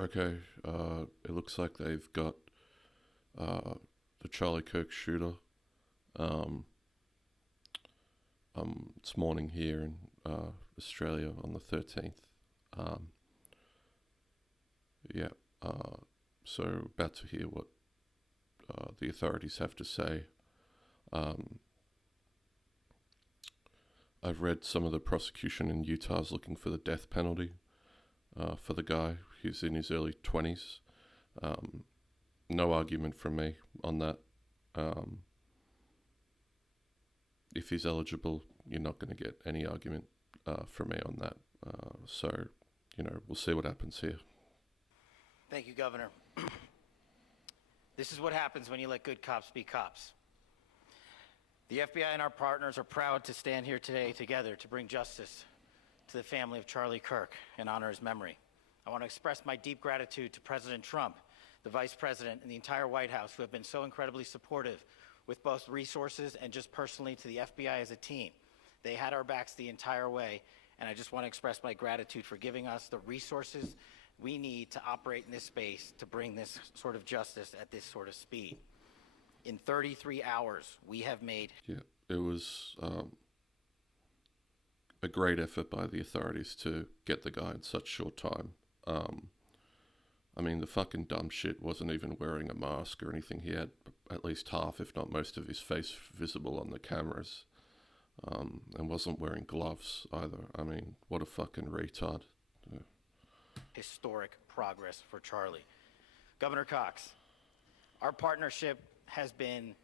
Okay, it looks like they've got the Charlie Kirk shooter. Um, it's morning here in Australia on the 13th. Um, yeah, so about to hear what the authorities have to say. Um, I've read some of the prosecution in Utah is looking for the death penalty for the guy. He's in his early 20s. No argument from me on that. If he's eligible, you're not going to get any argument from me on that. So, we'll see what happens here. Thank you, Governor. This is what happens when you let good cops be cops. The FBI and our partners are proud to stand here today together to bring justice to the family of Charlie Kirk and honor his memory. I want to express my deep gratitude to President Trump, the Vice President, and the entire White House who have been so incredibly supportive with both resources and just personally to the FBI as a team. They had our backs the entire way, and I just want to express my gratitude for giving us the resources we need to operate in this space to bring this sort of justice at this sort of speed. In 33 hours, we have made... Yeah, it was a great effort by the authorities to get the guy in such short time. I mean, the fucking dumb shit wasn't even wearing a mask or anything. He had at least half, if not most of his face visible on the cameras. And wasn't wearing gloves either. I mean, what a fucking retard. Yeah. Historic progress for Charlie. Governor Cox, our partnership has been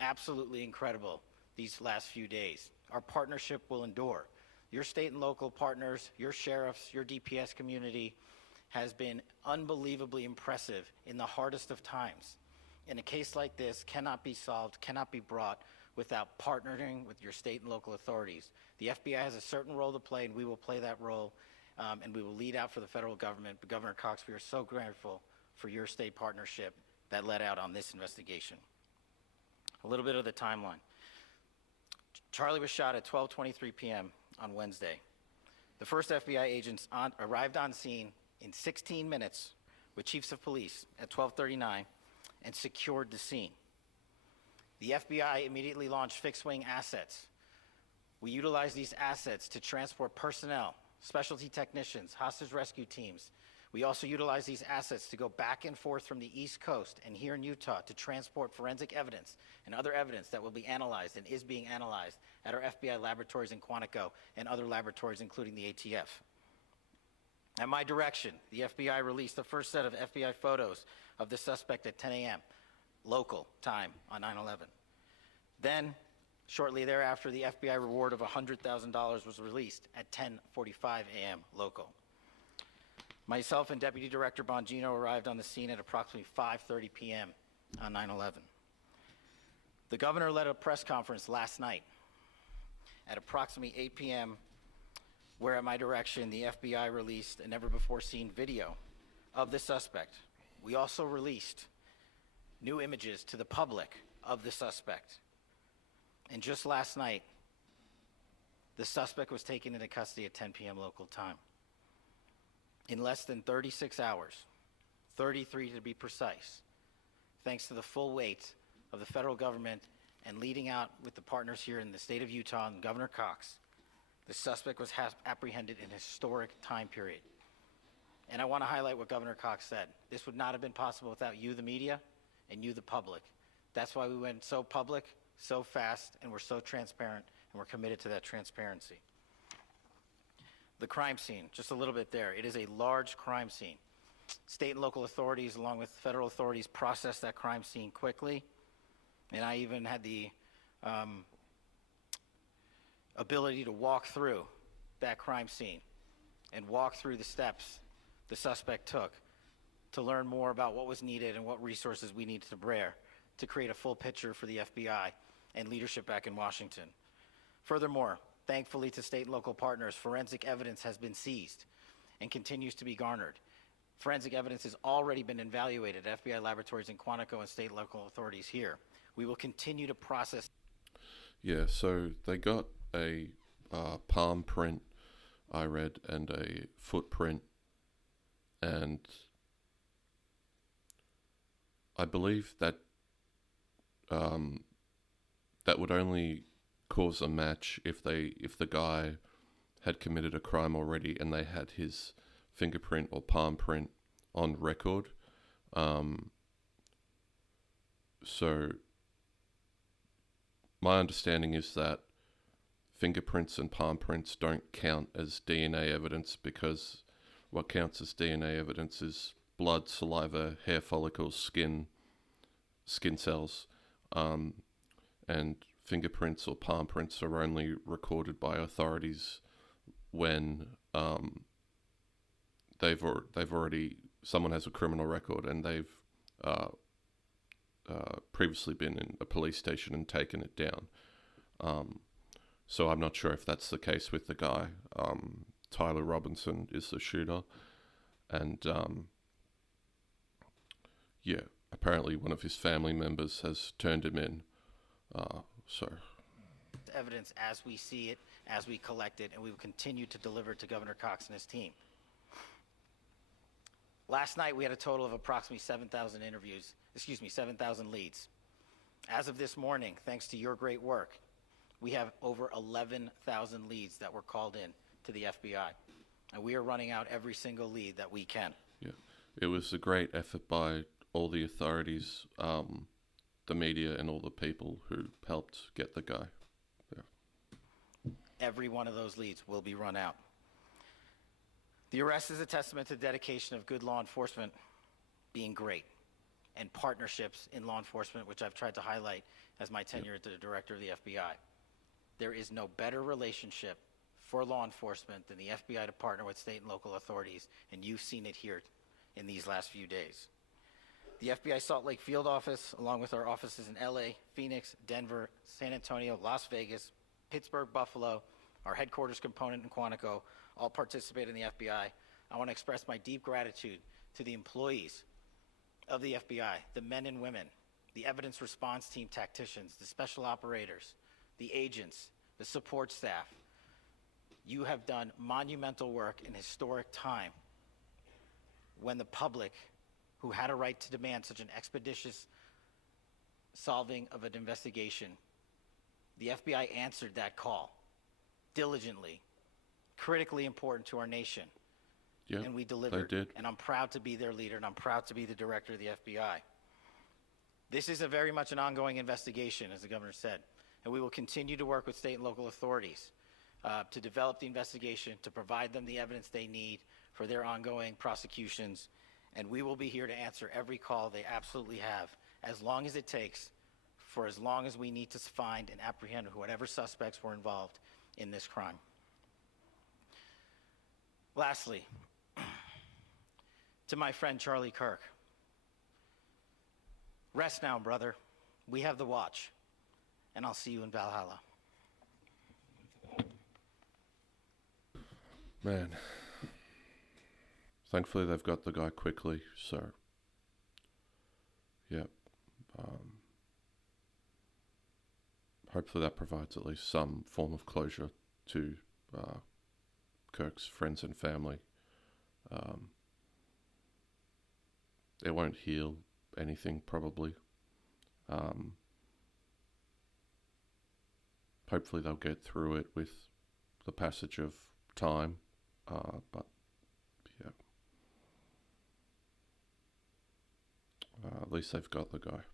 absolutely incredible these last few days. Our partnership will endure. Your state and local partners, your sheriffs, your DPS community has been unbelievably impressive in the hardest of times. And a case like this cannot be solved, cannot be brought without partnering with your state and local authorities. The FBI has a certain role to play, and we will play that role, and we will lead out for the federal government. But Governor Cox, we are so grateful for your state partnership that led out on this investigation. A little bit of the timeline. Charlie was shot at 12:23 p.m. on Wednesday. The first FBI agents arrived on scene in 16 minutes with chiefs of police at 12:39 and secured the scene. The FBI immediately launched fixed-wing assets. We utilized these assets to transport personnel, specialty technicians, hostage rescue teams. We also utilized these assets to go back and forth from the East Coast and here in Utah to transport forensic evidence and other evidence that will be analyzed and is being analyzed at our FBI laboratories in Quantico and other laboratories, including the ATF. At my direction, the FBI released the first set of FBI photos of the suspect at 10 a.m. local time on 9/11. Then, shortly thereafter, the FBI reward of $100,000 was released at 10:45 a.m. local. Myself and Deputy Director Bongino arrived on the scene at approximately 5:30 p.m. on 9/11. The governor led a press conference last night at approximately 8 p.m., where at my direction, the FBI released a never-before-seen video of the suspect. We also released new images to the public of the suspect. And just last night, the suspect was taken into custody at 10 p.m. local time. In less than 36 hours, 33 to be precise, thanks to the full weight of the federal government and leading out with the partners here in the state of Utah and Governor Cox, the suspect was apprehended in a historic time period. And I want to highlight what Governor Cox said. This would not have been possible without you, the media, and you, the public. That's why we went so public, so fast, and we're so transparent, and we're committed to that transparency. The crime scene, just a little bit there. It is a large crime scene. State and local authorities, along with federal authorities, processed that crime scene quickly. And I even had the ability to walk through that crime scene and walk through the steps the suspect took to learn more about what was needed and what resources we needed to bear to create a full picture for the FBI and leadership back in Washington. Furthermore, thankfully to state and local partners, forensic evidence has been seized and continues to be garnered. Forensic evidence has already been evaluated at FBI laboratories in Quantico and state and local authorities here. We will continue to process. Yeah, so they got a palm print, I read, and a footprint, and I believe that that would only cause a match if the guy had committed a crime already and they had his fingerprint or palm print on record. So my understanding is that fingerprints and palm prints don't count as DNA evidence, because what counts as DNA evidence is blood, saliva, hair follicles, skin cells, and fingerprints or palm prints are only recorded by authorities when they've already, someone has a criminal record and they've previously been in a police station and taken it down. So I'm not sure if that's the case with the guy. Tyler Robinson is the shooter, and yeah, apparently one of his family members has turned him in. So Evidence as we see it, as we collect it, and we will continue to deliver it to Governor Cox and his team. Last night we had a total of approximately 7,000 leads. As of this morning, thanks to your great work, we have over 11,000 leads that were called in to the FBI. And we are running out every single lead that we can. yeah, it was a great effort by all the authorities, the media, and all the people who helped get the guy. Yeah. Every one of those leads will be run out. The arrest is a testament to the dedication of good law enforcement being great, and partnerships in law enforcement, which I've tried to highlight as my tenure as the director of the FBI. There is no better relationship for law enforcement than the FBI to partner with state and local authorities, and you've seen it here in these last few days. The FBI Salt Lake Field Office, along with our offices in LA, Phoenix, Denver, San Antonio, Las Vegas, Pittsburgh, Buffalo, our headquarters component in Quantico, all participate in the FBI. I want to express my deep gratitude to the employees of the FBI, the men and women, the evidence response team tacticians, the special operators, the agents, the support staff. You have done monumental work in historic time when the public, who had a right to demand such an expeditious solving of an investigation, the FBI answered that call diligently, critically important to our nation. Yeah, and we delivered. They did. And I'm proud to be their leader, and I'm proud to be the director of the FBI. This is a very much an ongoing investigation, as the governor said, and we will continue to work with state and local authorities to develop the investigation, to provide them the evidence they need for their ongoing prosecutions, and we will be here to answer every call they absolutely have, as long as it takes, for as long as we need to find and apprehend whatever suspects were involved in this crime. Lastly, to my friend Charlie Kirk, rest now, brother. We have the watch, and I'll see you in Valhalla. Man, thankfully they've got the guy quickly, so yeah. Hopefully that provides at least some form of closure to Kirk's friends and family. It won't heal anything, probably. Hopefully they'll get through it with the passage of time, but yeah. At least they've got the guy.